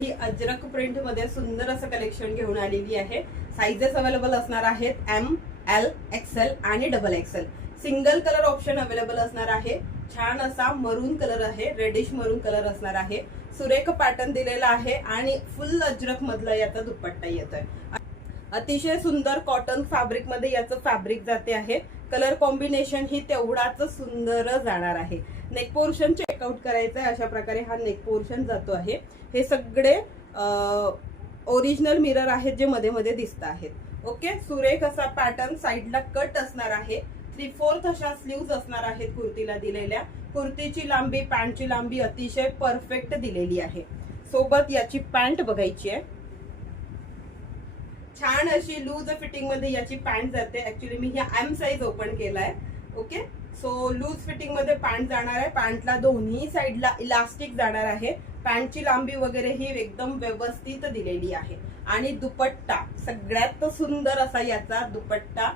ही Ajrak print मध्ये सुंदर असं कलेक्शन घेऊन आलेली आहे। साइजेस अवेलेबल असणार आहेत एम, एल, एक्सेल आणि double XL. Single colour option available असणार आहे। छान असा मरून कलर आहे, रेडिश मरून कलर असणार आहे। सुरेख पॅटर्न दिलेला आहे आणि फुल अजरक मधला याचा दुपट्टा येतोय। अतिशय सुंदर कॉटन फॅब्रिक मध्ये याचं फॅब्रिक जाते आहे। कलर कॉम्बिनेशन ही तेवढाच सुंदर जाणार आहे। नेक पोर्शन चेकआउट करायचं आहे, अशा प्रकारे हा नेक पोर्शन जातो आहे। हे सगळे ओरिजिनल मिरर आहेत जे मध्ये मध्ये दिसत आहेत। ओके, सुरेख असा पॅटर्न साइडला कट असणार आहे। 3/4 अशा स्लीव्ज असणार आहेत कुर्तीला दिलेल्या। कुर्तीची लांबी, पॅन्टची लांबी अतिशय परफेक्ट दिलेली आहे। सोबत याची पॅन्ट बघायची आहे, छान अशी लूज फिटिंग मध्ये याची पॅन्ट जाते। ऍक्च्युली मी ही एम साइज ओपन केलाय। ओके, सो लूज फिटिंग मध्ये पॅन्ट जाणार आहे। पॅन्टला दोन्ही साइडला इलास्टिक जाणार आहे। पॅन्टची लांबी वगैरे ही एकदम व्यवस्थित दिलेली आहे। आणि दुपट्टा सगळ्यात सुंदर असा याचा दुपट्टा,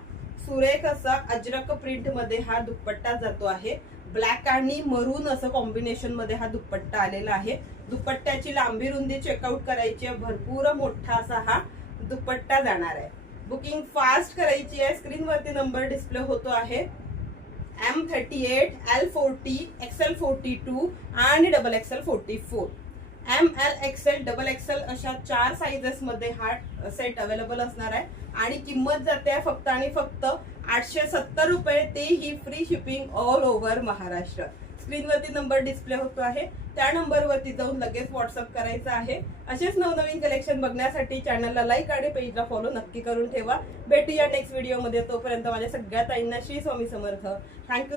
सुरेख असा अजरक प्रिंट मध्ये हा दुपट्टा जातो आहे। ब्लॅक आणि मरून असं कॉम्बिनेशन मध्ये हा दुपट्टा आलेला आहे। दुपट्ट्याची लांबी रुंदी चेकआउट करायची आहे, भरपूर मोठा असा हा दुपट्टा जाणार आहे। बुकिंग फास्ट करायची आहे। स्क्रीनवरती नंबर डिस्प्ले होतो आहे। M38, L40, XL42 आणि double XL 44। M, L, XL, double XL अशा 4 साइजेस मध्ये हा सेट अवेलेबल असणार आहे। आणि किंमत जाते फक्त आणि फक्त 870 रुपये, तेही free shipping all over Maharashtra. स्क्रीनवरती नंबर डिस्प्ले होतो आहे, त्या नंबरवरती जाऊन लगेच व्हॉट्सअप करायचं आहे। असेच नवनवीन कलेक्शन बघण्यासाठी चॅनलला लाईक आणि पेजला फॉलो नक्की करून ठेवा। भेटूया नेक्स्ट व्हिडिओमध्ये, तोपर्यंत माझ्या सगळ्या ताईंना श्री स्वामी समर्थ। थँक्यू।